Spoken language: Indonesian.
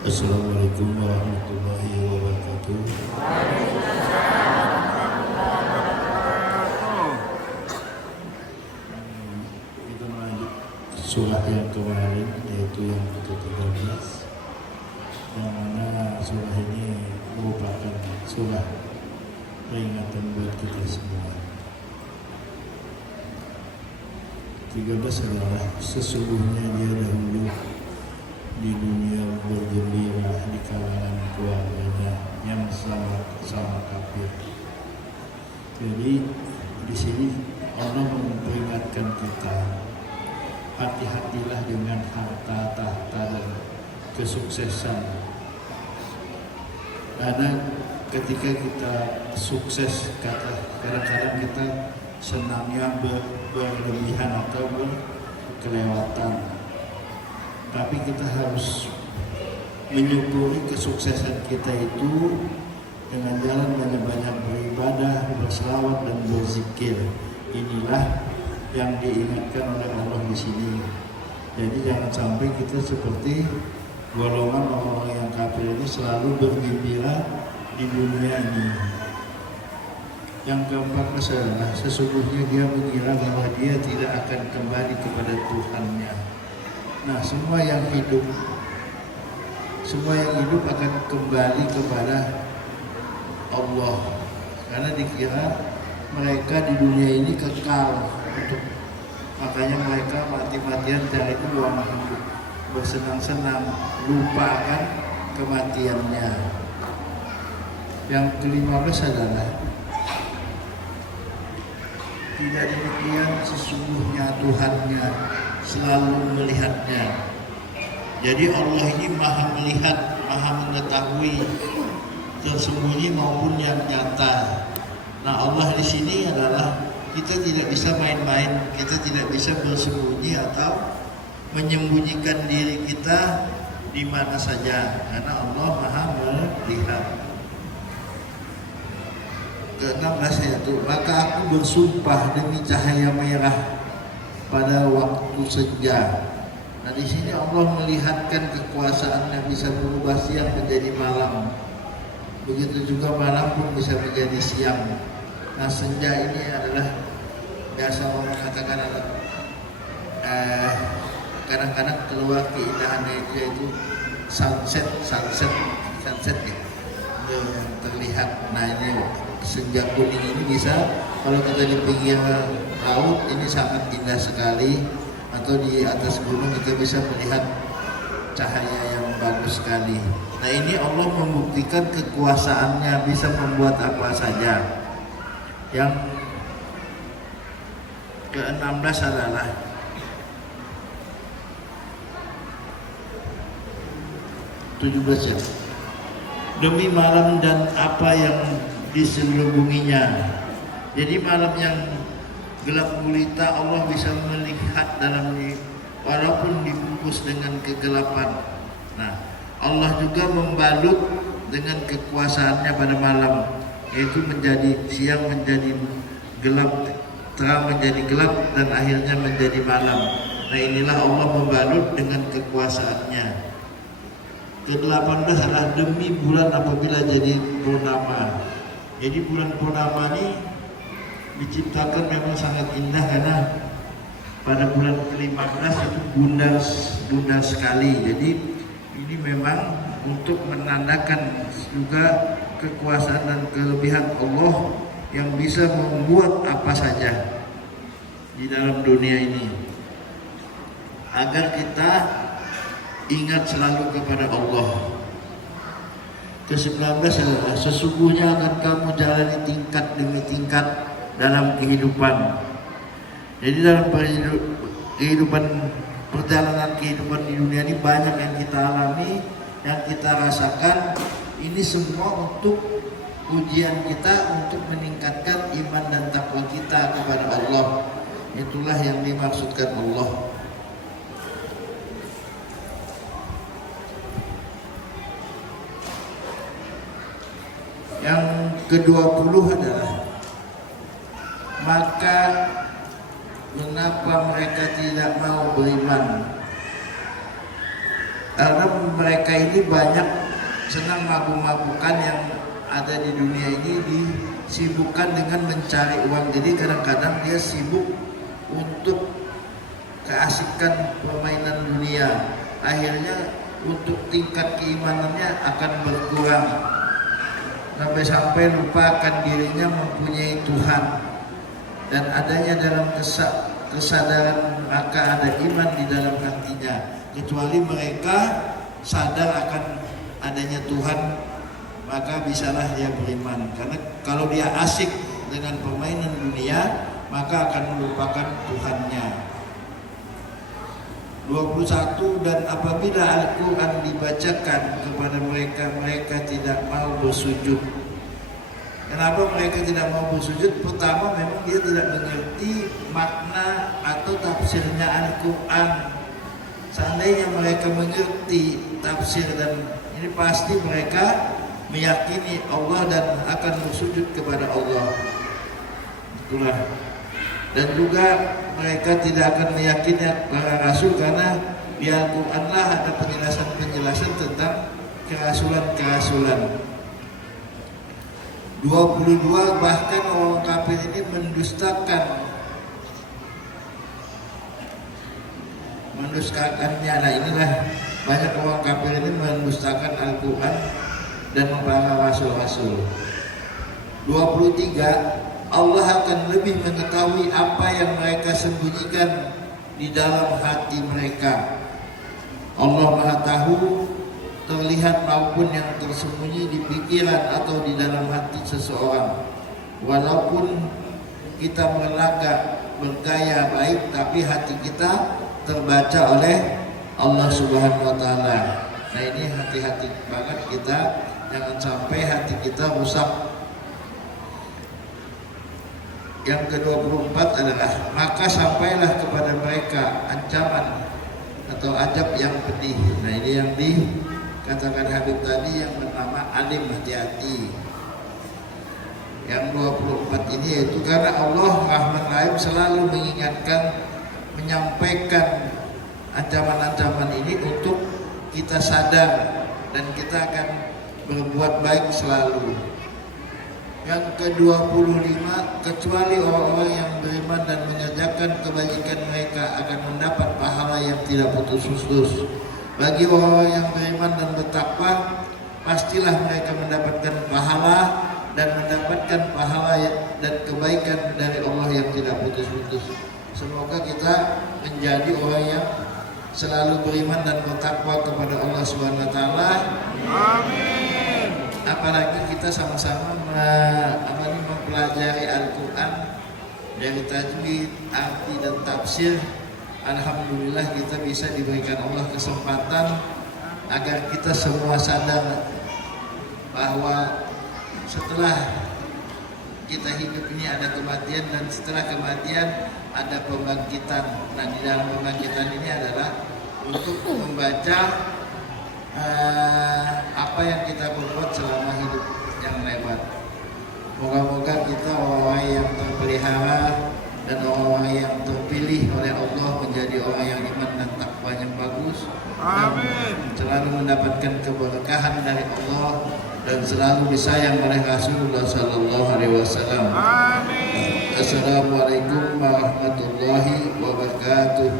Assalamualaikum warahmatullahi wabarakatuh. Kita melanjut surah yang kemarin, yaitu yang ke-13, yang mana surah ini merupakan surah peringatan buat kita semua. 13 adalah sesungguhnya dia dahulu di dunia bergembira di kalangan keluarganya yang sama kafir. Jadi di sini Allah memperingatkan kita, hati-hatilah dengan harta, tahta dan kesuksesan. Karena ketika kita sukses, kadang-kadang kita senangnya berlebihan atau berkelewatan. Tapi kita harus menyukuri kesuksesan kita itu dengan jalan banyak-banyak beribadah, berselawat dan berzikir. Inilah yang diingatkan oleh Allah di sini. Jadi jangan sampai kita seperti golongan orang-orang yang kafir ini selalu bergembira di dunia ini. Yang keempat adalah sesungguhnya dia mengira bahwa dia tidak akan kembali kepada Tuhannya. Nah, semua yang hidup akan kembali kepada Allah, karena dikira mereka di dunia ini kekal, makanya mereka mati-matian cari uang hidup, bersenang-senang, lupa akan kematiannya. Yang ke-15 adalah tidak demikian, sesungguhnya Tuhannya selalu melihatnya. Jadi Allah ini maha melihat, maha mengetahui tersembunyi maupun yang nyata. Nah, Allah di sini adalah kita tidak bisa main-main, kita tidak bisa bersembunyi atau menyembunyikan diri kita di mana saja, karena Allah maha melihat. Ke-16 yaitu, maka aku bersumpah demi cahaya merah pada waktu senja. Nah, di sini Allah melihatkan kekuasaannya bisa berubah siang menjadi malam. Begitu juga malam pun bisa menjadi siang. Nah, senja ini adalah biasa orang mengatakan kadang-kadang keluar keindahannya itu, yaitu sunset ya, yang terlihat. Nah, ini senja kuning ini bisa, kalau kita di pinggir laut ini sangat indah sekali, atau di atas gunung kita bisa melihat cahaya yang bagus sekali. Nah, ini Allah membuktikan kekuasaannya, bisa membuat apa saja. Yang ke-16 adalah ya, demi malam dan apa yang diselubunginya. Jadi malam yang gelap gulita Allah bisa melihat dalamnya walaupun dibungkus dengan kegelapan. Nah, Allah juga membalut dengan kekuasaannya pada malam, yaitu menjadi siang menjadi gelap, terang menjadi gelap, dan akhirnya menjadi malam. Nah, inilah Allah membalut dengan kekuasaannya. Ke-18 adalah demi bulan apabila jadi purnama. Jadi bulan purnama ini diciptakan memang sangat indah, karena pada bulan ke-15 itu bundar sekali. Jadi ini memang untuk menandakan juga kekuasaan dan kelebihan Allah yang bisa membuat apa saja di dalam dunia ini, agar kita ingat selalu kepada Allah. Ke-19 adalah sesungguhnya akan kamu jalani tingkat demi tingkat dalam kehidupan. Jadi dalam perjalanan kehidupan di dunia ini banyak yang kita alami, yang kita rasakan. Ini semua untuk ujian kita, untuk meningkatkan iman dan takwa kita kepada Allah. Itulah yang dimaksudkan Allah. Yang ke-20 adalah, maka mengapa mereka tidak mau beriman karena mereka ini banyak senang mabuk-mabukan yang ada di dunia ini, disibukkan dengan mencari uang. Jadi kadang-kadang dia sibuk untuk keasikan permainan dunia, akhirnya untuk tingkat keimanannya akan berkurang sampai lupakan dirinya mempunyai Tuhan, dan adanya dalam kesadaran maka ada iman di dalam hatinya. Kecuali mereka sadar akan adanya Tuhan, maka bisalah dia beriman. Karena kalau dia asik dengan permainan dunia, maka akan melupakan Tuhannya. 21. Dan apabila Al-Quran dibacakan kepada mereka, mereka tidak mau bersujud. Kenapa mereka tidak mau bersujud? Pertama, memang dia tidak mengerti makna atau tafsirnya Al-Quran. Seandainya mereka mengerti tafsir, dan ini pasti mereka meyakini Allah dan akan bersujud kepada Allah. Itulah. Dan juga mereka tidak akan meyakini para rasul, karena di Al-Quran lah ada penjelasan-penjelasan tentang kerasulan-kerasulan. 22. Bahkan orang kafir ini mendustakannya. Nah, inilah banyak orang kafir ini mendustakan Al-Quran dan para rasul-rasul. 23. Allah akan lebih mengetahui apa yang mereka sembunyikan di dalam hati mereka. Allah Maha tahu terlihat maupun yang tersembunyi di pikiran atau di dalam hati seseorang. Walaupun kita bergaya baik, tapi hati kita terbaca oleh Allah Subhanahu wa Ta'ala. Nah, ini hati-hati banget kita, jangan sampai hati kita rusak. Yang ke-24 adalah maka sampailah kepada mereka ancaman atau azab yang pedih. Nah, ini yang dikatakan Habib tadi yang bernama alim, hati-hati. Yang 24 ini yaitu karena Allah Rahman Rahim selalu mengingatkan, menyampaikan ancaman-ancaman ini untuk kita sadar dan kita akan berbuat baik selalu. Yang ke-25, kecuali orang-orang yang beriman dan mengerjakan kebajikan, mereka akan mendapat pahala yang tidak putus-putus. Bagi orang-orang yang beriman dan bertakwa, pastilah mereka mendapatkan pahala dan mendapatkan pahala dan kebaikan dari Allah yang tidak putus-putus. Semoga kita menjadi orang yang selalu beriman dan bertakwa kepada Allah Subhanahu wa Ta'ala. Amin. Apalagi kita sama-sama mempelajari Al-Quran dari tajwid, arti dan tafsir. Alhamdulillah kita bisa diberikan Allah kesempatan agar kita semua sadar bahwa setelah kita hidup ini ada kematian, dan setelah kematian ada pembangkitan. Nah, di dalam pembangkitan ini adalah untuk membaca apa yang kita berbuat selama hidup yang lewat. Moga-moga kita orang-orang yang terpelihara dan orang-orang yang terpilih oleh Allah menjadi orang yang iman dan takwa yang bagus. Amin. Dan selalu mendapatkan keberkahan dari Allah dan selalu disayang oleh Rasulullah Sallallahu Alaihi Wasallam. Amin. Assalamualaikum warahmatullahi wabarakatuh.